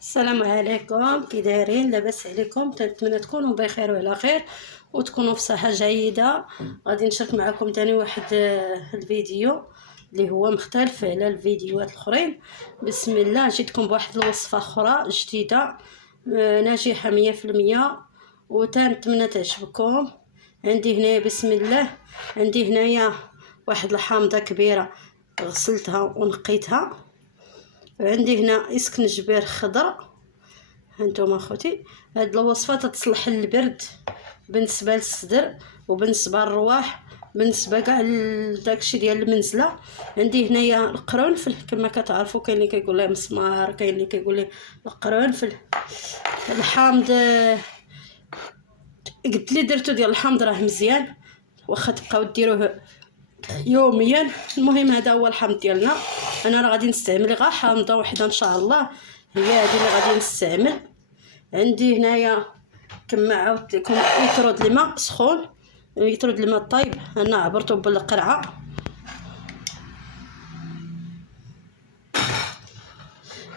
السلام عليكم، كي دايرين؟ لاباس عليكم؟ نتمنى تكونوا بخير وعلى خير وتكونوا في صحه جيده. غادي نشارك معكم تاني واحد الفيديو اللي هو مختلف على الفيديوهات الاخرين. بسم الله، جيتكم بواحد الوصفه اخرى جديده ناجحه 100% وتنتمنى تعجبكم. عندي هنايا بسم الله، عندي هنايا واحد الحامضه كبيره غسلتها ونقيتها. عندي هنا اسكنجبير خضر. هانتوما اخوتي، هاد الوصفه تتصلح للبرد بالنسبه للصدر وبالنسبه للرواح، بالنسبه كاع لداكشي ديال المنزله. عندي هنايا القرنفل كما كتعرفوا، كاين اللي كيقول ليه مسمار، كاين اللي كيقول ليه القرنفل. الحامض قلت لي درتو ديال الحامض راه مزيان، واخا تبقاو ديروه يوميا. المهم هذا هو الحامض ديالنا. انا راه غادي نستعمل غير حامضه وحده ان شاء الله، هي هذه اللي غادي نستعمل. عندي هنايا كما عاودت لكم يطرد الماء سخون، يطرد الماء طايب. انا عبرته بالقرعه.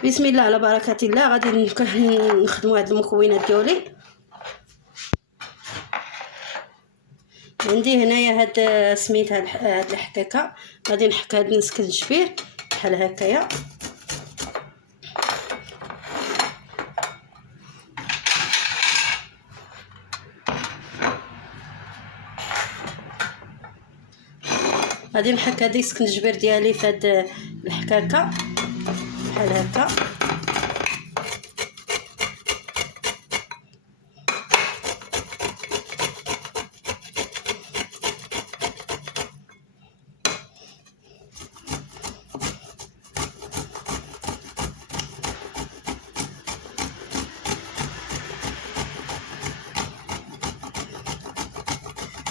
بسم الله على بركه الله. غادي نخدموا هاد المكونات ديالي. عندي هنايا هاد سميتها هاد الحكاكه، غادي نحك هاد الاسكنجبير بحال هكايا. غادي نحك هاد الاسكنجبير ديالي في هاد الحكاكه بحال هكا.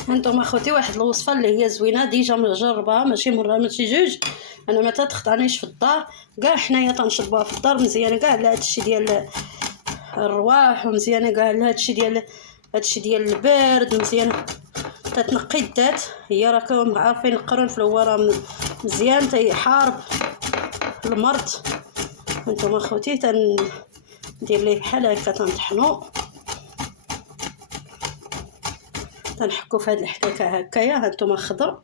هانتوما اخوتي، واحد الوصفه اللي هي زوينه ديجا مجربها، ماشي مره ماشي جوج. انا ما تتخطانيش في الدار، كاع حنايا تنشربوها في الدار، مزيانه كاع لهادشي ديال الرواح، ومزيانه كاع لهادشي ديال البرد، مزيانه تتنقي الذات. هي راكم عارفين القرنفل هو راه مزيان تيحارب المرض. هانتوما اخوتي ندير ليه بحال هكا، تنطحنو تنحكو في هاد الحكاكه هكايا. هانتوما خضر.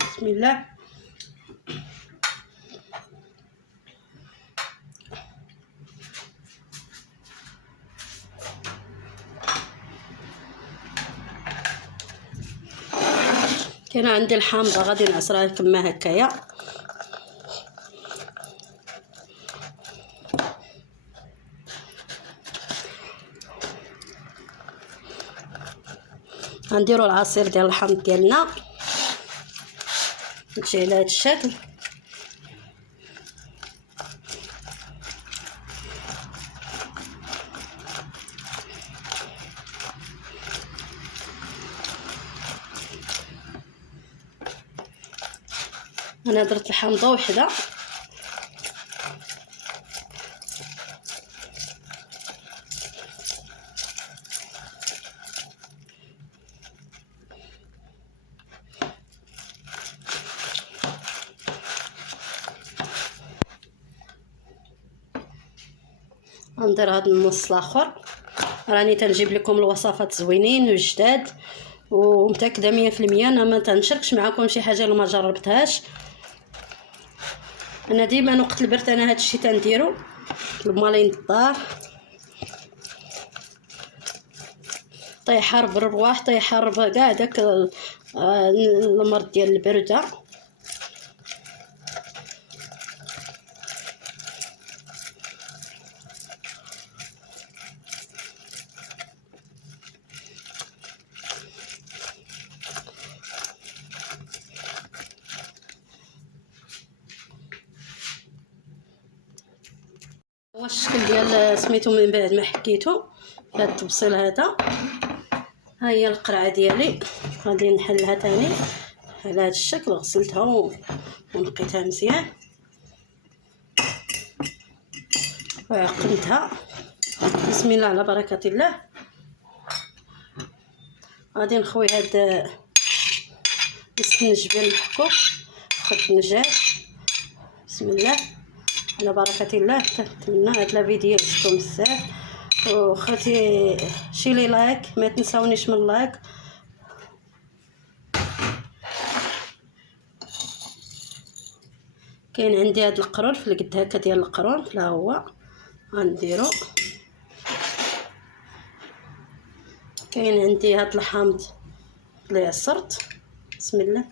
بسم الله. كاين عندي الحامضه غادي نعصرها كما هكايا. غنديروا العصير ديال الحامض ديالنا، تجي على هذا الشكل. انا درت الحامضه وحده. غندير هذا النص الاخر. راني تنجيب لكم الوصفات زوينين وجداد ومتاكده 100% انا ما تنشاركش معكم شي حاجه اللي ما جربتهاش. انا ديما وقت البرد انا هادشي تنديرو المالين الدار، طيحار بالرواح، طيحار كاع داك المرض ديال البرده. هو الشكل ديال سميتو من بعد ما حكيتو هاد التبصيل هذا. ها هي القرعه ديالي غادي نحلها تاني على هذا الشكل. غسلتها ونقيتها مزيان وعقمتها. بسم الله على بركه الله. غادي نخوي هاد الجبن المحكوك، خد النجاح. بسم الله على بركه الله. كنتمنى هاد الفيديو يعجبكم بزاف، وخاتي شيلي لايك، ما تنساونيش من لايك. كاين عندي هاد القرون في القد هكا ديال القرون، لا هو غنديرو. كاين عندي هاد الحامض اللي عصرت. بسم الله.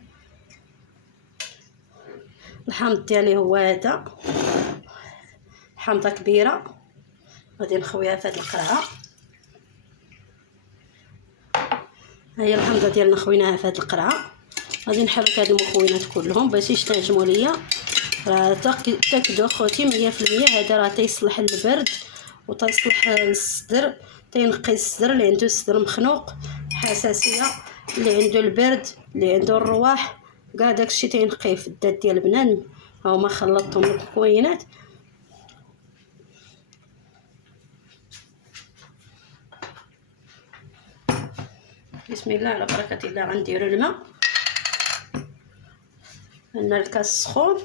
الحامض ديالي هو هذا، حامضه كبيره. غادي نخويها في هاد القرعه. ها هي الحامضه ديالنا خويناها في هاد القرعه. غادي نحرك هاد المكونات كلهم باش يشتعجموا ليا. راه تاكدوا اخوتي 100% هذا راه تيصلح للبرد وتيصلح للصدر، تينقي الصدر اللي عنده الصدر مخنوق، حساسيه، اللي عنده البرد، اللي عنده الرواح، كاع داكشي تينقيه في الدات ديال بنان. ها هما خلطتهم المكونات. بسم الله على بركه الله. غنديرو الماء. عندنا الكاس سخون.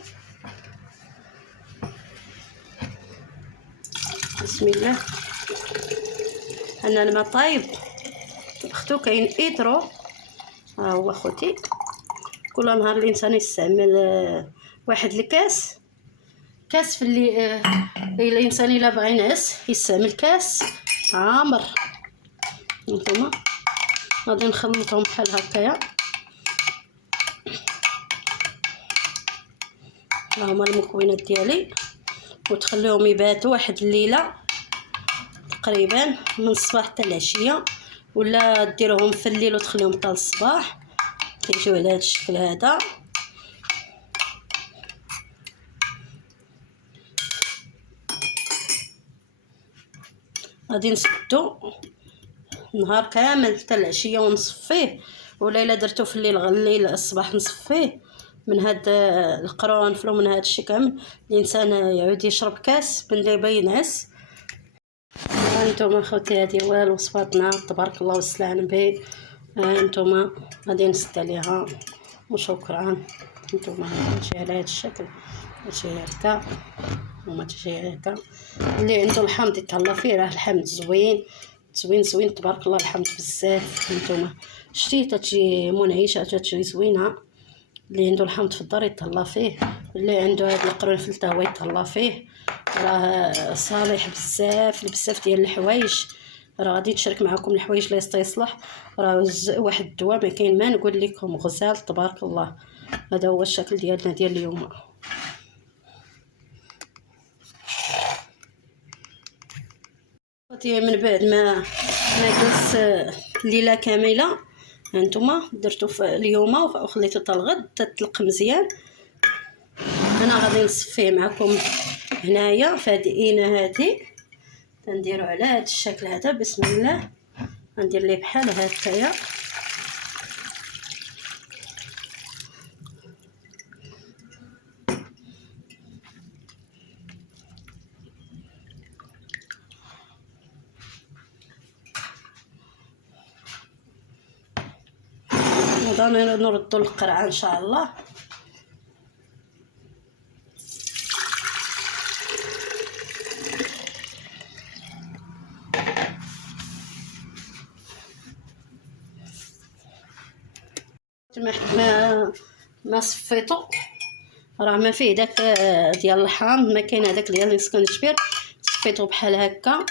بسم الله. عندنا الماء طايب طبختو. كاين ايدرو، ها هو اخوتي. كل نهار الانسان يستعمل واحد الكاس في اللي الانسان الا بغى ينعس يستعمل كاس عامر. نتوما غادي نخلطهم بحال هكايا. ها هما المكونات ديالي، وتخليهم يباتوا واحد الليله تقريبا من الصباح حتى العشيه، ولا ديروهم في الليل وتخليهم حتى الصباح كيجيو على هذا الشكل هذا. غادي نسدو نهار كامل حتى العشيه ونصفيه، ولا الا درتو في الليل الصباح نصفيه من هاد القرنفل ومن هاد الشيء كامل. الانسان يعود يشرب كاس من دابا ينعس. هانتوما خوتي هادي هو وصفاتنا تبارك الله والصلاه على النبي. هانتوما غادي نسد عليها وشكرا. هانتوما تجي على هاد الشكل، تجي هكا وما تجي هكا. اللي عنده الحامض يتهلا فيه، راه الحامض زوين زوين زوين تبارك الله. الحمد بزاف. هانتوما شتي تجي منعشه، تجي زوينه. اللي عنده الحامض في الدار يتهلا فيه، اللي عنده هاد القرنفل حتى هو يتهلا فيه. راه صالح بزاف بزاف ديال الحوايج. راه غادي نشارك معكم الحوايج اللي يصلح. راه واحد الدواء ما كاين ما نقول لكم، غزال تبارك الله. هذا هو الشكل ديالنا ديال اليوم. من بعد ما جلس الليله كامله، هانتوما درتو في اليوم وخليتو حتى الغد تطلق مزيان. انا غادي نصفيه معكم هنايا في هذه الاناء هذه. تنديرو على هذا الشكل هذا. بسم الله. غندير ليه بحال هكايا. وغادي نردو القرعه ان شاء الله. ما صفيتو، راه ما فيه داك ديال الحامض، ما كاين هذاك ديال الاسكنجبير. صفيتو بحال هكا.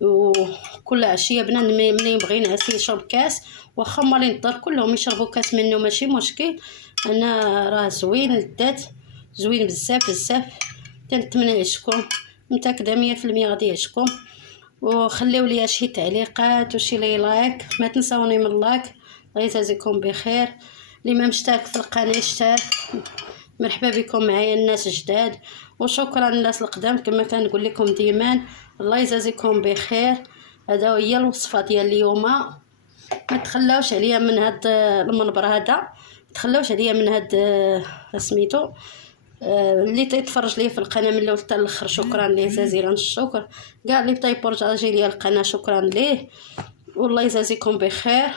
وكل عشيه بنان ملي يبغي ينعس يشرب كاس، واخا مالين الدار كلهم يشربوا كاس منه ماشي مشكل. انا راه زوين للذات، زوين بزاف بزاف. كنتمنى يعجبكم، متاكده 100% غادي يعجبكم. وخليو لي شي تعليقات وشي لايك، ما تنساوني من اللايك. الله يجازيكم بخير. اللي ما مشترك في القناه يشترك. مرحبا بكم معايا الناس جداد، وشكرا للناس القدام. كما كنقول لكم ديما الله يجازيكم بخير. هذا هي الوصفه ديال اليوم. ما تخلاوش عليا من هذا المنبر هذا، تخلوش عليا من هاد سميتو اللي تيتفرج ليا في القناه من الاول حتى الاخر. شكرا ليه جزيلا الشكر. كاع اللي بدا يبارطاجي ليا القناه شكرا ليه، والله يجازيكم بخير.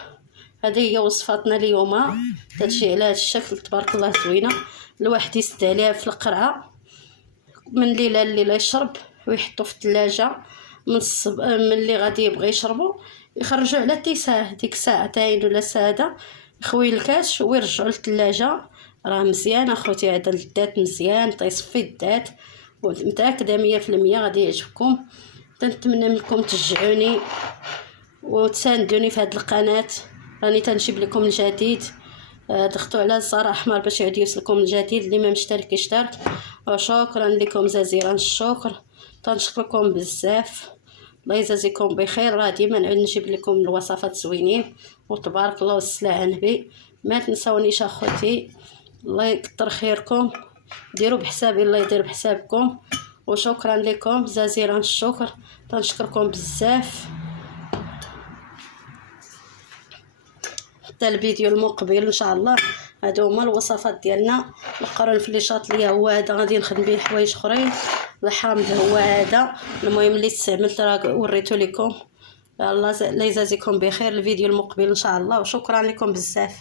هذه هي وصفاتنا اليوم، داكشي على هذا الشكل تبارك الله زوينه. الواحد يسد عليها في القرعه من ليله لليله يشرب ويحطو في الثلاجه. من اللي غادي يبغي يشربو يخرجوا على اتساع ديك ساعتين ولا ساعه، يخوي الكاس ويرجعوا للثلاجه. راه مزيان اخوتي، هذا الدات مزيان تيصفي الدات، ومتاكده 100% غادي يعجبكم. تنتمنى منكم تشجعوني وتساندوني في هذه القناه، راني تنجيب لكم الجديد. ضغطوا على الزر احمر باش يعود يوصلكم الجديد. اللي ما مشترك يشترك. وشكرا لكم جزيلا الشكر، تنشكركم بزاف. الله يجازيكم بخير. راه ديما نعود نجيب لكم الوصفات زوينين وتبارك الله والصلاه على النبي. ما تنساونيش اخوتي، الله يكثر خيركم، ديروا بحسابي الله يدير بحسابكم. وشكرا لكم جزيلا الشكر، تنشكركم بزاف. حتى الفيديو المقبل ان شاء الله. هادو هما الوصفات ديالنا. القرن فليشات ليا هو هذا، غادي نخدم به حوايج اخرين. الحامض هو هذا. المهم اللي استعملت راه وريته لكم. الله يجازيكم بخير. الفيديو المقبل ان شاء الله، وشكرا لكم بزاف.